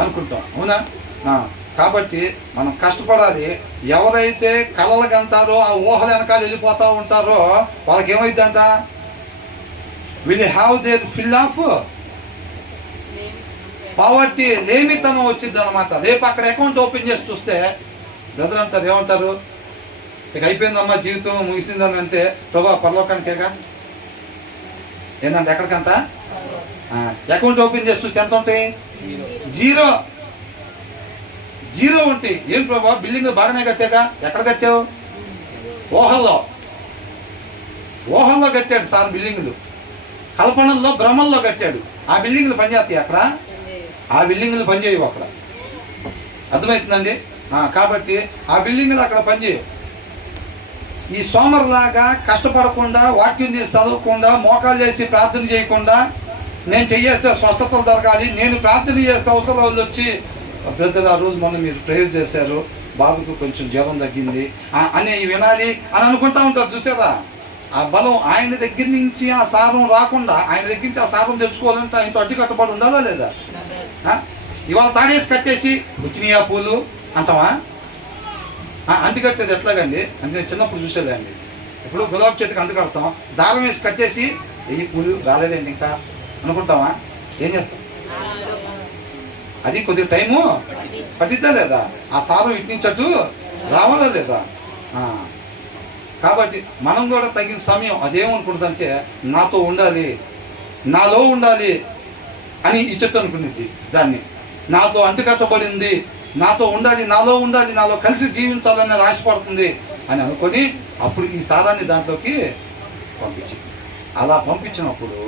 అనుకుంటాం. అవునా? కాబట్టి మనం కష్టపడాలి. ఎవరైతే కలలు కంటారో ఆ ఊహల వెనకాల వెళ్ళిపోతూ ఉంటారో వాళ్ళకి ఏమైందంట, will have their fill of poverty, లేమితనం వచ్చింది అనమాట. రేపు అక్కడ అకౌంట్ ఓపెన్ చేసి చూస్తే బ్రదర్ అంటారు, ఏమంటారు, ఇక అయిపోయిందమ్మా జీవితం ముగిసిందని అంటే, ప్రభా పరలోకానికేగా ఏంటంటే ఎక్కడికంట అకౌంట్ ఓపెన్ చేసి చూస్తే ఎంత ఉంటాయి? జీరో జీరో ఉంటాయి. ఏం ప్రభా బిల్డింగ్ బాగానే కట్టాక, ఎక్కడ కట్టావు? ఊహల్లో కట్టాడు సార్ బిల్డింగ్లు. కల్పనల్లో భ్రమల్లో కట్టాడు. ఆ బిల్డింగ్లు పనిచేస్తాయి అక్కడ? ఆ బిల్డింగ్లు పనిచేయవు అక్కడ. అర్థమవుతుందండి? కాబట్టి ఆ బిల్డింగ్లు అక్కడ పనిచేయవు. ఈ సోమరులాగా కష్టపడకుండా, వాక్యం తీసి చదవకుండా, మోకాలు చేసి ప్రార్థన చేయకుండా, నేను చేస్తే స్వస్థతలు దొరకాలి, నేను ప్రార్థన చేస్తే అవతల వాళ్ళు వచ్చి, బ్రదర్ ఆ రోజు మొన్న మీరు ప్రేయర్ చేశారు, బాబుకు కొంచెం జ్వరం తగ్గింది అని వినాలి అని అనుకుంటా ఉంటారు. చూసారా? ఆ బలం ఆయన దగ్గర నుంచి ఆ సారం రాకుండా, ఆయన దగ్గర నుంచి ఆ సారం తెచ్చుకోవాలంటే ఆయనతో అడ్డు కట్టుబడి ఉండాలా లేదా? ఇవాళ తాడేసి కట్టేసి వచ్చినాయి ఆ పూలు అంటావా? అంటి కట్టేది ఎట్లాగండి అంటే నేను చిన్నప్పుడు చూసేదండి. ఇప్పుడు గులాబీ చెట్టుకి అంటు కడతాం, దారం వేసి కట్టేసి వెయ్యి పూలు రాలేదండి ఇంకా అనుకుంటావా? ఏం చేస్తాం? అది కొద్దిగా టైము పట్టిద్దా లేదా? ఆ సారం ఇటు నుంచి అటు రావాలా లేదా? కాబట్టి మనం కూడా తగిన సమయం అదేమనుకుంటుందంటే, నాతో ఉండాలి, నాలో ఉండాలి అని ఈ చెట్టు అనుకునేది. దాన్ని నాతో అంటుకట్టబడింది, నాతో ఉండాలి, నాలో ఉండాలి, నాలో కలిసి జీవించాలని ఆశపడుతుంది అని అనుకొని అప్పుడు ఈ సారాన్ని దాంట్లోకి పంపించింది. అలా పంపించినప్పుడు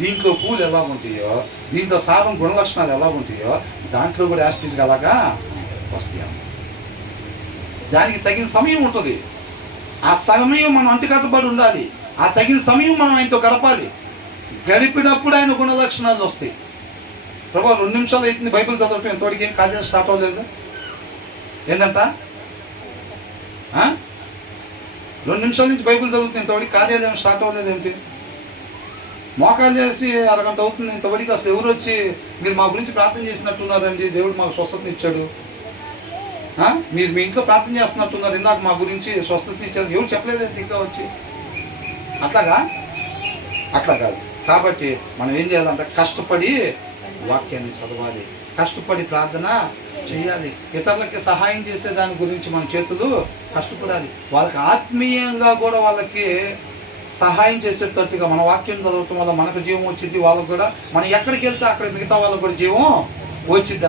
దీంట్లో పూలు ఎలా ఉంటాయో, దీంట్లో సారం గుణలక్షణాలు ఎలా ఉంటాయో, దాంట్లో కూడా యాస్టిస్గా అలాగా వస్తాయి. దానికి తగిన సమయం ఉంటుంది. ఆ సమయం మనం అంటుకట్టబడి ఉండాలి. ఆ తగిన సమయం మనం ఆయనతో గడపాలి. గడిపినప్పుడు ఆయన గుణలక్షణాలు వస్తాయి. ప్రభా 2 నిమిషాలు అవుతుంది బైబిల్ చదవటం, ఎంతవరకు ఏం కార్యం స్టార్ట్ అవ్వలేదు. ఏంటంట 2 నిమిషాల నుంచి బైబిల్ చదువుతుంది, ఇంతవరకు కార్యాలయం స్టార్ట్ అవ్వలేదు ఏంటి? మోకాలు చేసి అరగంట అవుతుంది, ఇంతవరకు అసలు ఎవరు వచ్చి మీరు మా గురించి ప్రార్థన చేసినట్టున్నారండి, దేవుడు మాకు స్వస్థతని ఇచ్చాడు, మీరు మీ ఇంట్లో ప్రార్థన చేస్తున్నట్టున్నారు, ఇందాక మా గురించి స్వస్థతని ఇచ్చారు, ఎవరు చెప్పలేదండి ఇంకా వచ్చి. అట్లా కాదు. కాబట్టి మనం ఏం చేయాలంటే కష్టపడి వాక్యాన్ని చదవాలి, కష్టపడి ప్రార్థన చేయాలి, ఇతరులకి సహాయం చేసే దాని గురించి మన చేతులు కష్టపడాలి. వాళ్ళకి ఆత్మీయంగా కూడా వాళ్ళకి సహాయం చేసేటట్టుగా మన వాక్యం చదవటం వల్ల మనకు జీవం వచ్చింది, వాళ్ళకు కూడా మనం ఎక్కడికి వెళ్తే అక్కడ మిగతా వాళ్ళకు కూడా జీవం వచ్చింది.